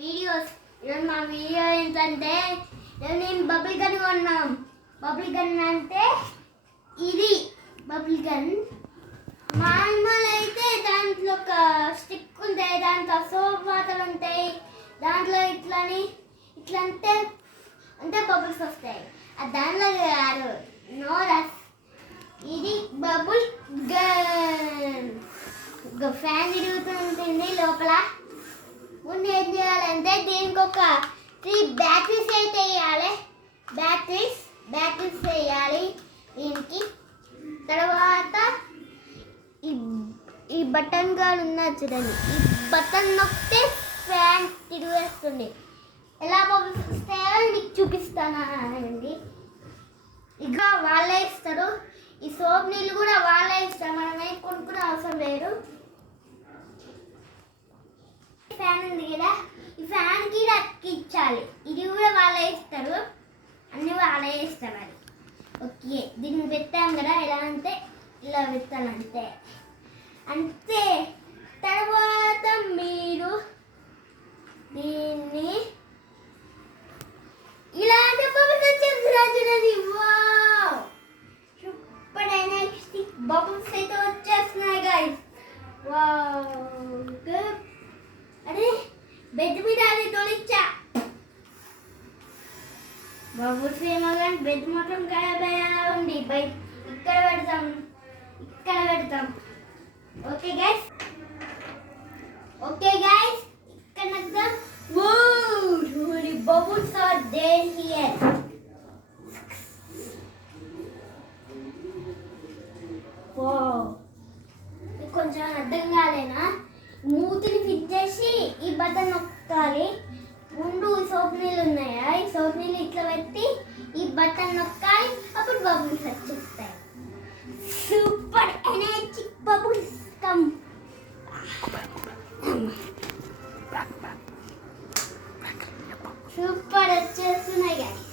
Videos. ఈరోజు మా video ఏంటంటే నేను బబుల్ గన్ కొన్నాం. బబుల్ గన్ అంటే ఇది బబుల్ గన్. మామూలు అయితే దాంట్లో ఒక స్టిక్ ఉంటాయి, దాంట్లో సోప్ వాటర్ ఉంటాయి, దాంట్లో ఇట్లా అంటే బబుల్స్ వస్తాయి. అది దాంట్లో కాదు, నోరస్. ఇది బబుల్ గన్. ఫ్యాన్ తిరుగుతుంటుంది లోపల. ముందు ఏం చేయాలంటే దీనికి ఒక 3 బ్యాటరీస్ అయితే వేయాలి. బ్యాటరీస్ వేయాలి దీనికి. తర్వాత ఈ బటన్ గార్డ్ ఉన్నది చూడండి, ఈ బటన్ నొక్కితే ఫ్యాన్ తిరిగేస్తుంది. ఎలా బబుల్స్ వస్తాయో మీకు చూపిస్తానండి. ఇక వాళ్ళే ఇస్తారు. ఈ సోప్ నీళ్ళు కూడా వాళ్ళే ఇస్తారు, మనం కొనుక్కునే అవసరం లేదు. ఫ్యాన్ ఉంది కదా, ఈ ఫ్యాన్కి అతికించాలి. ఇది కూడా వాళ్ళే ఇస్తారు, అన్నీ వాళ్ళే ఇస్తారు. అది ఓకే. దీన్ని పెట్టాం కదా, ఎలా అంటే ఇలా పెట్టాలంటే అంతే. తర్వాత మీరు దీన్ని ఇలాంటి బబుల్స్ వచ్చేస్తున్నాయి. వావ్, సూపర్ ఎనర్జెటిక్ బబుల్స్ అయితే వచ్చేస్తున్నాయి గైస్. వావ్, అరే బెడ్ మీద అది తొలిచ్చా. బబుల్స్ ఏమో కానీ బెడ్ మొత్తం ఖరాబ్ ఉంది. ఇక్కడ పెడతాం. ఓకే గైస్, ఇక్కడ పెడతాం. Bubbles are there here. Wow, కొంచెం అర్థం కాలేనా? మూతిని ఫిట్ చేసి ఈ బటన్ నొక్కాలి. ముందు సోప్ నీళ్ళు ఉన్నాయా, ఈ సోప్ నీళ్ళు ఇట్లా పెట్టి ఈ బటన్ నొక్కాలి, అప్పుడు బబుల్స్ వచ్చేస్తాయి. Super energetic bubbles come. Super వచ్చేస్తున్నాయి గైస్.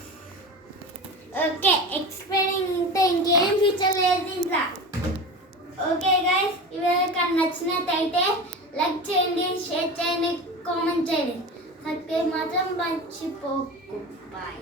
ఓకే, ఎక్స్ప్లెయినింగ్ ఇంతే, ఇంకేం ఫీచర్ లేదు దీంట్లో. ఓకే గైస్, ఈ వీడియో నచ్చినట్టయితే లైక్ చేయండి, షేర్ చేయండి, కామెంట్ చేయండి. సబ్స్క్రైబ్ మాత్రం మర్చిపోకు. బాయ్.